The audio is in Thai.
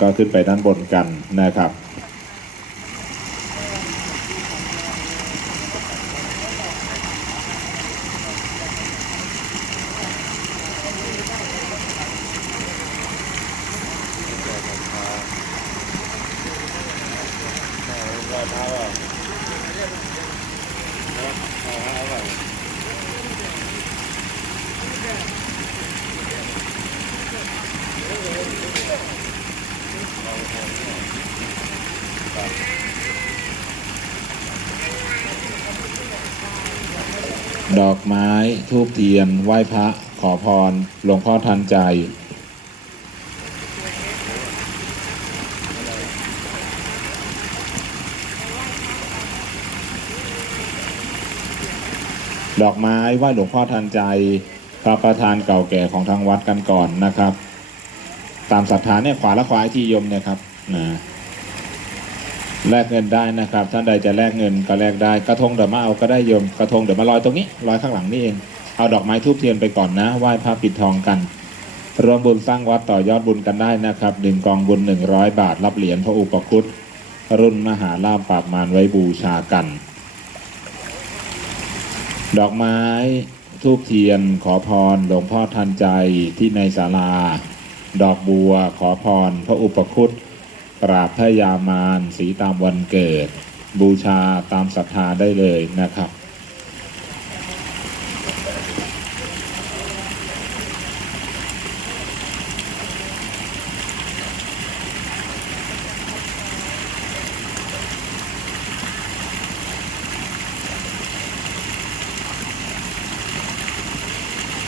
ก็ขึ้นไปด้านบนกันนะครับ ดอกไม้ทูบเทียน ไหว้พระ ขอพร หลวงพ่อทันใจ ดอกไม้ไหว้หลวงพ่อทันใจ พระประธานเก่าแก่ของทางวัดกันก่อนนะครับ ตามศรัทธาเนี่ยขวาและขวาที่โยมเนี่ยครับนะ แลกเงินได้นะครับ ท่านใดจะแลกเงินก็แลกได้กระทงเดี๋ยวมาเอาก็ได้โยมกระทงเดี๋ยวมาลอยตรงนี้ลอยข้างหลังนี่เองเอาดอกไม้ทูบเทียนไปก่อนนะไหว้พระปิดทองกันรวมบุญสร้างวัดต่อยอดบุญกันได้นะครับหนึ่งกองบุญหนึ่งร้อยบาท รับเหรียญพระอุปคุตรุ่นมหาลาภปราบมารไว้บูชากัน ดอกไม้ทูบเทียนขอพรหลวงพ่อทันใจที่ในศาลา ดอกบัวขอพรพระอุปคุต กราบพระยามารสีตามวันเกิด บูชาตามศรัทธาได้เลยนะครับ